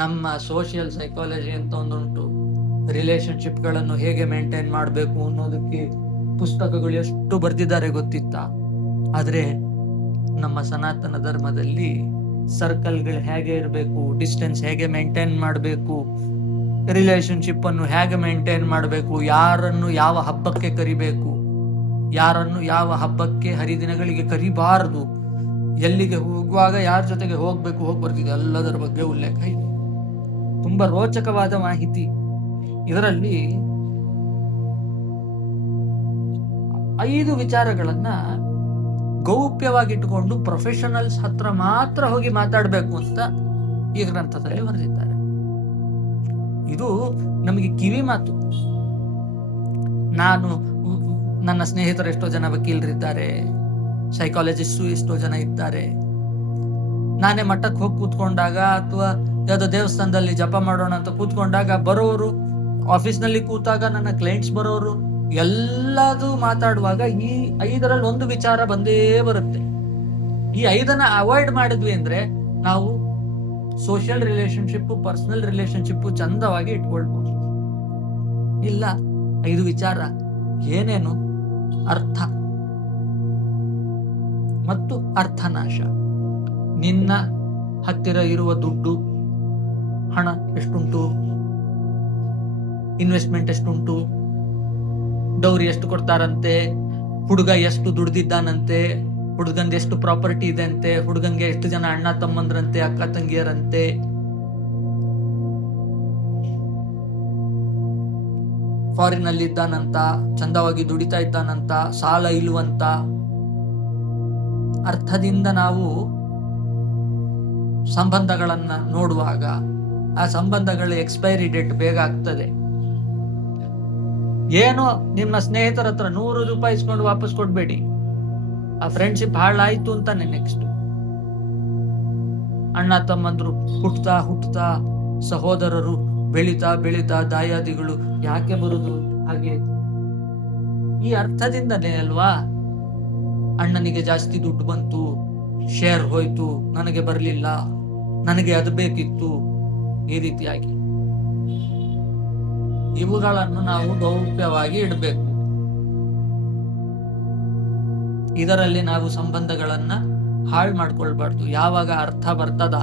ನಮ್ಮ social psychology ಅಂತ ಒಂದುಂಟು. ರಿಲೇಶನ್ಶಿಪ್ಗಳನ್ನು ಹೇಗೆ ಮೇಂಟೈನ್ ಮಾಡಬೇಕು ಅನ್ನೋದಕ್ಕೆ ಪುಸ್ತಕಗಳು ಎಷ್ಟು ಬರ್ದಿದ್ದಾರೆ ಗೊತ್ತಿತ್ತಾ? ಆದ್ರೆ ನಮ್ಮ ಸನಾತನ ಧರ್ಮದಲ್ಲಿ ಸರ್ಕಲ್ಗಳು ಹೇಗೆ ಇರಬೇಕು, ಡಿಸ್ಟೆನ್ಸ್ ಹೇಗೆ ಮೇಂಟೈನ್ ಮಾಡಬೇಕು, ರಿಲೇಶನ್ಶಿಪ್ ಅನ್ನು ಹೇಗೆ ಮೇಂಟೈನ್ ಮಾಡಬೇಕು, ಯಾರನ್ನು ಯಾವ ಹಬ್ಬಕ್ಕೆ ಕರಿಬೇಕು, ಯಾರನ್ನು ಯಾವ ಹಬ್ಬಕ್ಕೆ ಹರಿದಿನಗಳಿಗೆ ಕರಿಬಾರದು, ಎಲ್ಲಿಗೆ ಹೋಗುವಾಗ ಯಾರ ಜೊತೆಗೆ ಹೋಗ್ಬೇಕು ಹೋಗ್ಬರ್ತಿದೆ, ಎಲ್ಲದರ ಬಗ್ಗೆ ಉಲ್ಲೇಖ ಇದೆ. ತುಂಬಾ ರೋಚಕವಾದ ಮಾಹಿತಿ. ಇದರಲ್ಲಿ 5 ವಿಚಾರಗಳನ್ನ ಗೌಪ್ಯವಾಗಿಟ್ಟುಕೊಂಡು ಪ್ರೊಫೆಷನಲ್ಸ್ ಹತ್ರ ಮಾತ್ರ ಹೋಗಿ ಮಾತಾಡಬೇಕು ಅಂತ ಈ ಗ್ರಂಥದಲ್ಲಿ ಬರೆದಿದ್ದಾರೆ. ಇದು ನಮಗೆ ಕಿವಿ ಮಾತು. ನನ್ನ ಸ್ನೇಹಿತರು ಎಷ್ಟೋ ಜನ ವಕೀಲರಿದ್ದಾರೆ, ಸೈಕಾಲಜಿಸ್ಟು ಎಷ್ಟೋ ಜನ ಇದ್ದಾರೆ. ನಾನೇ ಮಠಕ್ಕೆ ಹೋಗಿ ಕೂತ್ಕೊಂಡಾಗ ಅಥವಾ ಯಾವ್ದೋ ದೇವಸ್ಥಾನದಲ್ಲಿ ಜಪ ಮಾಡೋಣ ಅಂತ ಕೂತ್ಕೊಂಡಾಗ ಬರೋರು, ಆಫೀಸ್ನಲ್ಲಿ ಕೂತಾಗ ನನ್ನ ಕ್ಲೈಂಟ್ಸ್ ಬರೋರು, ಎಲ್ಲದೂ ಮಾತಾಡುವಾಗ ಈ 5ರಲ್ಲಿ ಒಂದು ವಿಚಾರ ಬಂದೇ ಬರುತ್ತೆ. ಈ 5ನ್ನ ಅವಾಯ್ಡ್ ಮಾಡಿದ್ವಿ ಅಂದ್ರೆ ನಾವು ಸೋಷಿಯಲ್ ರಿಲೇಶನ್ಶಿಪ್, ಪರ್ಸನಲ್ ರಿಲೇಶನ್ಶಿಪ್ ಚಂದವಾಗಿ ಇಟ್ಕೊಳ್ಬಹುದು. ಇಲ್ಲ 5 ವಿಚಾರ ಏನೇನು? ಅರ್ಥ ಮತ್ತು ಅರ್ಥನಾಶ. ನಿನ್ನ ಹತ್ತಿರ ಇರುವ ದುಡ್ಡು, ಹಣ ಎಷ್ಟುಂಟು, ಇನ್ವೆಸ್ಟ್ಮೆಂಟ್ ಎಷ್ಟುಂಟು, ಡೌರಿ ಎಷ್ಟು ಕೊಡ್ತಾರಂತೆ, ಹುಡುಗ ಎಷ್ಟು ದುಡ್ದಿದ್ದಾನಂತೆ, ಹುಡುಗಂದ ಎಷ್ಟು ಪ್ರಾಪರ್ಟಿ ಇದೆ ಅಂತೆ, ಹುಡುಗಂಗೆ ಎಷ್ಟು ಜನ ಅಣ್ಣ ತಮ್ಮಂದ್ರಂತೆ, ಅಕ್ಕ ತಂಗಿಯರಂತೆ, ಫಾರಿನ್ ಅಲ್ಲಿ ಇದ್ದಾನಂತ, ಚಂದವಾಗಿ ದುಡಿತಾ ಇದ್ದಾನಂತ, ಸಾಲ ಇಲ್ವಂತ. ಅರ್ಥದಿಂದ ನಾವು ಸಂಬಂಧಗಳನ್ನ ನೋಡುವಾಗ ಆ ಸಂಬಂಧಗಳ ಎಕ್ಸ್ಪೈರಿ ಡೇಟ್ ಬೇಗ ಆಗ್ತದೆ. ಏನೋ ನಿಮ್ಮ ಸ್ನೇಹಿತರ ಹತ್ರ 100 ರೂಪಾಯಿ ಇಸ್ಕೊಂಡು ವಾಪಸ್ ಕೊಡ್ಬೇಡಿ. ಆ ಫ್ರೆಂಡ್ಶಿಪ್ ಹಾಳಾಯ್ತು ಅಂತಾನೆ. ನೆಕ್ಸ್ಟ್ ಅಣ್ಣ ತಮ್ಮಂದ್ರು ಹುಟ್ಟುತ್ತಾ ಸಹೋದರರು ಬೆಳಿತಾ ದಾಯಾದಿಗಳು ಯಾಕೆ ಬರುದು? ಹಾಗೆ ಈ ಅರ್ಥದಿಂದಲೇ ಅಲ್ವಾ. ಅಣ್ಣನಿಗೆ ಜಾಸ್ತಿ ದುಡ್ಡು ಬಂತು, ಶೇರ್ ಹೋಯ್ತು, ನನಗೆ ಬರ್ಲಿಲ್ಲ, ನನಗೆ ಅದು ಬೇಕಿತ್ತು, ಈ ರೀತಿಯಾಗಿ ಇವುಗಳನ್ನು ನಾವು ಗೌಪ್ಯವಾಗಿ ಇಡಬೇಕು. ಇದರಲ್ಲಿ ನಾವು ಸಂಬಂಧಗಳನ್ನ ಹಾಳು ಮಾಡ್ಕೊಳ್ಬಾರ್ದು. ಯಾವಾಗ ಅರ್ಥ ಬರ್ತದ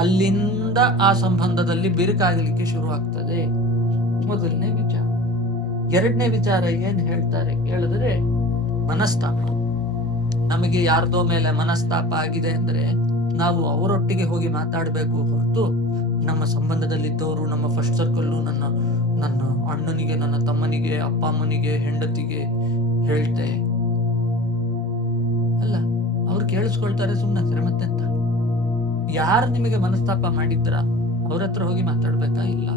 ಅಲ್ಲಿಂದ ಆ ಸಂಬಂಧದಲ್ಲಿ ಬಿರುಕಾಗಲಿಕ್ಕೆ ಶುರು ಆಗ್ತದೆ. ಮೊದಲನೇ ವಿಚಾರ. 2ನೇ ವಿಚಾರ ಏನ್ ಹೇಳ್ತಾರೆ ಹೇಳಿದ್ರೆ ಮನಸ್ತಾಪ. ನಮಗೆ ಯಾರ್ದೋ ಮೇಲೆ ಮನಸ್ತಾಪ ಆಗಿದೆ ಅಂದ್ರೆ ನಾವು ಅವರೊಟ್ಟಿಗೆ ಹೋಗಿ ಮಾತಾಡ್ಬೇಕು ಹೊರತು ನಮ್ಮ ಸಂಬಂಧದಲ್ಲಿದ್ದವರು, ನಮ್ಮ ಫಸ್ಟ್ ಸರ್ಕಲ್ಲು, ನನ್ನ ಅಣ್ಣನಿಗೆ, ನನ್ನ ತಮ್ಮನಿಗೆ, ಅಪ್ಪ ಅಮ್ಮನಿಗೆ, ಹೆಂಡತಿಗೆ ಹೇಳ್ತೆ ಅಲ್ಲ. ಅವ್ರು ಕೇಳಿಸ್ಕೊಳ್ತಾರೆ, ಸುಮ್ಮನೆ ಮತ್ತೆ ಅಂತ. ಯಾರು ನಿಮಗೆ ಮನಸ್ತಾಪ ಮಾಡಿದ್ರ ಅವ್ರ ಹತ್ರ ಹೋಗಿ ಮಾತಾಡ್ಬೇಕಾ? ಇಲ್ಲ.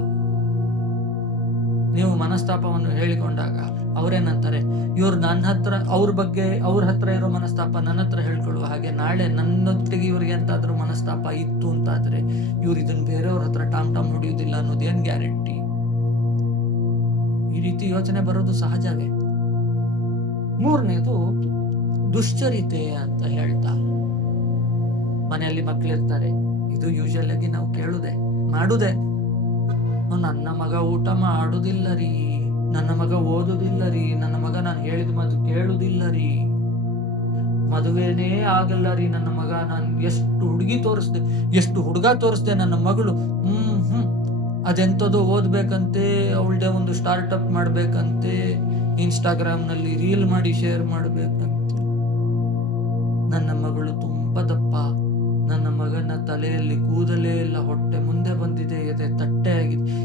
ನೀವು ಮನಸ್ತಾಪವನ್ನು ಹೇಳಿಕೊಂಡಾಗ ಅವ್ರೇನಂತಾರೆ, ಇವ್ರು ನನ್ನ ಹತ್ರ ಅವ್ರ ಬಗ್ಗೆ, ಅವ್ರ ಹತ್ರ ಇರೋ ಮನಸ್ತಾಪ ನನ್ನ ಹತ್ರ ಹೇಳ್ಕೊಳ್ಳುವ ಹಾಗೆ, ನಾಳೆ ನನ್ನೊಟ್ಟಿಗೆ ಇವ್ರಿಗೆ ಎಂತಾದ್ರೂ ಮನಸ್ತಾಪ ಇತ್ತು ಅಂತಾದ್ರೆ ಇವ್ರು ಇದನ್ನ ಬೇರೆಯವ್ರ ಹತ್ರ ಟಾಮ್ ಹೊಡಿಯುವುದಿಲ್ಲ ಅನ್ನೋದೇನ್ ಗ್ಯಾರಂಟಿ? ಈ ರೀತಿ ಯೋಚನೆ ಬರೋದು ಸಹಜವೇ. 3ನೇದು ದುಶ್ಚರಿತೆ ಅಂತ ಹೇಳ್ತಾ. ಮನೆಯಲ್ಲಿ ಮಕ್ಕಳಿರ್ತಾರೆ, ಇದು ಯೂಶುವಲ್ ಆಗಿ ನಾವು ಮಾಡುದೇ, ನನ್ನ ಮಗ ಊಟ ಮಾಡುದಿಲ್ಲ ರೀ, ನನ್ನ ಮಗ ಓದುದಿಲ್ಲ ರೀ, ನನ್ನ ಮಗ ನಾನು ಹೇಳಿದ ಮಾತು ಕೇಳುದಿಲ್ಲ ರೀ, ಮದುವೆನೇ ಆಗಲ್ಲ ರೀ ನನ್ನ ಮಗ, ನಾನು ಎಷ್ಟು ಹುಡುಗ ತೋರಿಸ್ದೆ ನನ್ನ ಮಗಳು, ಅದೆಂತದೋ ಓದ್ಬೇಕಂತೆ, ಅವಳದೇ ಒಂದು ಸ್ಟಾರ್ಟ್ಅಪ್ ಮಾಡ್ಬೇಕಂತೆ, ಇನ್ಸ್ಟಾಗ್ರಾಮ್ ನಲ್ಲಿ ರೀಲ್ ಮಾಡಿ ಶೇರ್ ಮಾಡ್ಬೇಕಂತೆ, ನನ್ನ ಮಗಳು ತುಂಬಾ ದಪ್ಪ, ನನ್ನ ಮಗನ ತಲೆಯಲ್ಲಿ ಕೂದಲೇ ಇಲ್ಲ, ಹೊಟ್ಟೆ ಮುಂದೆ ಬಂದಿದೆ, ಎದೆ ತಟ್ಟೆ ಆಗಿದೆ.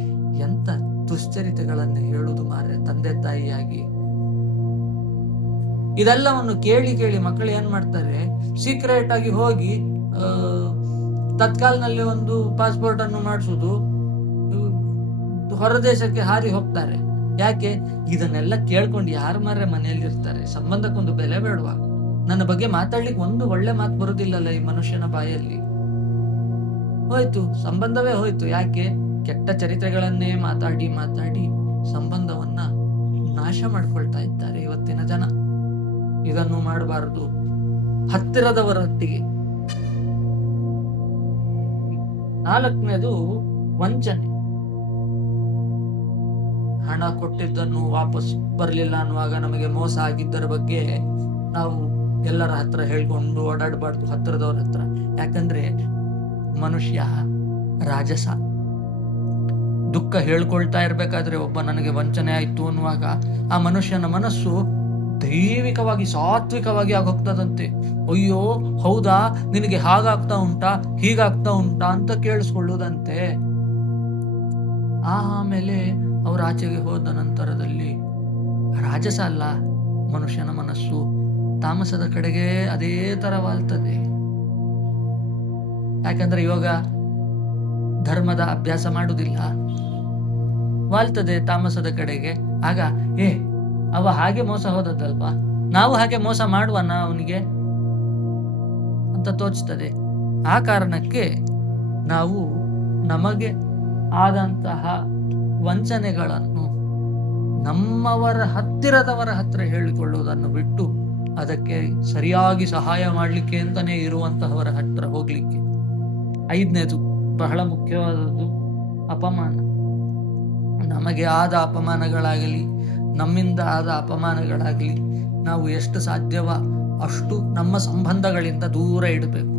ಎಂತ ದುಶ್ಚರಿತೆಗಳನ್ನು ಹೇಳುದು ಮಾರ್ರೆ ತಂದೆ ತಾಯಿಯಾಗಿ. ಇದೆಲ್ಲವನ್ನು ಕೇಳಿ ಮಕ್ಕಳು ಏನ್ ಮಾಡ್ತಾರೆ, ಸೀಕ್ರೆಟ್ ಆಗಿ ಹೋಗಿ ತತ್ಕಾಲ್ನಲ್ಲಿ ಒಂದು ಪಾಸ್ಪೋರ್ಟ್ ಅನ್ನು ಮಾಡಿಸುದು, ಹೊರದೇಶಕ್ಕೆ ಹಾರಿ ಹೋಗ್ತಾರೆ. ಯಾಕೆ? ಇದನ್ನೆಲ್ಲ ಕೇಳ್ಕೊಂಡು ಯಾರು ಮಾರ್ರೆ ಮನೆಯಲ್ಲಿ ಇರ್ತಾರೆ? ಸಂಬಂಧಕ್ಕೊಂದು ಬೆಲೆ ಬೇಡವಾ? ನನ್ನ ಬಗ್ಗೆ ಮಾತಾಡ್ಲಿಕ್ಕೆ ಒಂದು ಒಳ್ಳೆ ಮಾತು ಬರುದಿಲ್ಲಲ್ಲ ಈ ಮನುಷ್ಯನ ಬಾಯಲ್ಲಿ. ಹೋಯ್ತು, ಸಂಬಂಧವೇ ಹೋಯ್ತು. ಯಾಕೆ? ಕೆಟ್ಟ ಚರಿತ್ರೆಗಳನ್ನೇ ಮಾತಾಡಿ ಸಂಬಂಧವನ್ನ ನಾಶ ಮಾಡ್ಕೊಳ್ತಾ ಇದ್ದಾರೆ ಇವತ್ತಿನ ಜನ. ಇದನ್ನು ಮಾಡಬಾರದು. ಹತ್ತಿರದವರೊಟ್ಟಿಗೆ 4ನೇದು ವಂಚನೆ. ಹಣ ಕೊಟ್ಟಿದ್ದನ್ನು ವಾಪಸ್ ಬರಲಿಲ್ಲ ಅನ್ನುವಾಗ ನಮಗೆ ಮೋಸ ಆಗಿದ್ದರ ಬಗ್ಗೆ ನಾವು ಎಲ್ಲರ ಹತ್ರ ಹೇಳ್ಕೊಂಡು ಓಡಾಡಬಾರ್ದು, ಹತ್ರದವ್ರ ಹತ್ರ. ಯಾಕಂದ್ರೆ ಮನುಷ್ಯ ರಾಜಸ. ದುಃಖ ಹೇಳ್ಕೊಳ್ತಾ ಇರ್ಬೇಕಾದ್ರೆ ಒಬ್ಬ ನನಗೆ ವಂಚನೆ ಆಯ್ತು ಅನ್ನುವಾಗ ಆ ಮನುಷ್ಯನ ಮನಸ್ಸು ದೈವಿಕವಾಗಿ ಸಾತ್ವಿಕವಾಗಿ ಆಗೋಗ್ತದಂತೆ. ಅಯ್ಯೋ ಹೌದಾ, ನಿನಗೆ ಹಾಗಾಗ್ತಾ ಉಂಟಾ, ಹೀಗಾಗ್ತಾ ಉಂಟಾ ಅಂತ ಕೇಳಿಸ್ಕೊಳ್ಳುವುದಂತೆ. ಆಮೇಲೆ ಅವ್ರ ಆಚೆಗೆ ಹೋದ ನಂತರದಲ್ಲಿ ರಾಜಸ ಅಲ್ಲ, ಮನುಷ್ಯನ ಮನಸ್ಸು ತಾಮಸದ ಕಡೆಗೆ ಅದೇ ತರ ವಾಲ್ತದೆ. ಯಾಕಂದ್ರೆ ಇವಾಗ ಧರ್ಮದ ಅಭ್ಯಾಸ ಮಾಡುವುದಿಲ್ಲ, ವಾಲ್ತದೆ ತಾಮಸದ ಕಡೆಗೆ. ಆಗ ಅವ ಹಾಗೆ ಮೋಸ ಹೋದದ್ದಲ್ಪ, ನಾವು ಹಾಗೆ ಮೋಸ ಮಾಡುವನ ಅವನಿಗೆ ಅಂತ ತೋಚ್ತದೆ. ಆ ಕಾರಣಕ್ಕೆ ನಾವು ನಮಗೆ ಆದಂತಹ ವಂಚನೆಗಳನ್ನು ನಮ್ಮವರ ಹತ್ತಿರದವರ ಹತ್ರ ಹೇಳಿಕೊಳ್ಳುವುದನ್ನು ಬಿಟ್ಟು ಅದಕ್ಕೆ ಸರಿಯಾಗಿ ಸಹಾಯ ಮಾಡಲಿಕ್ಕೆ ಅಂತಾನೆ ಇರುವಂತಹವರ ಹತ್ರ ಹೋಗ್ಲಿಕ್ಕೆ. 5ನೇದು ಬಹಳ ಮುಖ್ಯವಾದದ್ದು ಅಪಮಾನ. ನಮಗೆ ಆದ ಅಪಮಾನಗಳಾಗಲಿ, ನಮ್ಮಿಂದ ಆದ ಅಪಮಾನಗಳಾಗಲಿ, ನಾವು ಎಷ್ಟು ಸಾಧ್ಯವ ಅಷ್ಟು ನಮ್ಮ ಸಂಬಂಧಗಳಿಂದ ದೂರ ಇಡಬೇಕು.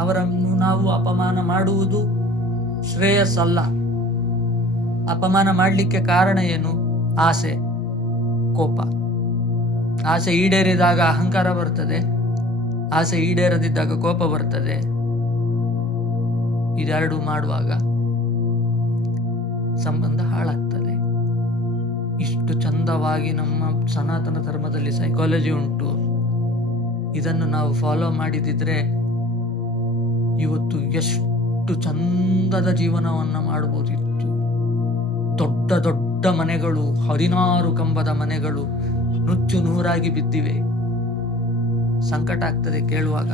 ಅವರನ್ನು ನಾವು ಅಪಮಾನ ಮಾಡುವುದು ಶ್ರೇಯಸ್ಸಲ್ಲ. ಅಪಮಾನ ಮಾಡಲಿಕ್ಕೆ ಕಾರಣ ಏನು? ಆಸೆ, ಕೋಪ. ಆಸೆ ಈಡೇರಿದಾಗ ಅಹಂಕಾರ ಬರ್ತದೆ, ಆಸೆ ಈಡೇರದಿದ್ದಾಗ ಕೋಪ ಬರ್ತದೆ. ಇದೆರಡು ಮಾಡುವಾಗ ಸಂಬಂಧ ಹಾಳಾಗ್ತದೆ. ಇಷ್ಟು ಚಂದವಾಗಿ ನಮ್ಮ ಸನಾತನ ಧರ್ಮದಲ್ಲಿ ಸೈಕಾಲಜಿ ಉಂಟು. ಇದನ್ನು ನಾವು ಫಾಲೋ ಮಾಡಿದಿದ್ರೆ ಇವತ್ತು ಎಷ್ಟು ಚಂದದ ಜೀವನವನ್ನ ಮಾಡಬಹುದಿತ್ತು. ದೊಡ್ಡ ದೊಡ್ಡ ಮನೆಗಳು, 16 ಕಂಬದ ಮನೆಗಳು ನುಚ್ಚು ನೂರಾಗಿ ಬಿದ್ದಿವೆ. ಸಂಕಟ ಆಗ್ತದೆ ಕೇಳುವಾಗ.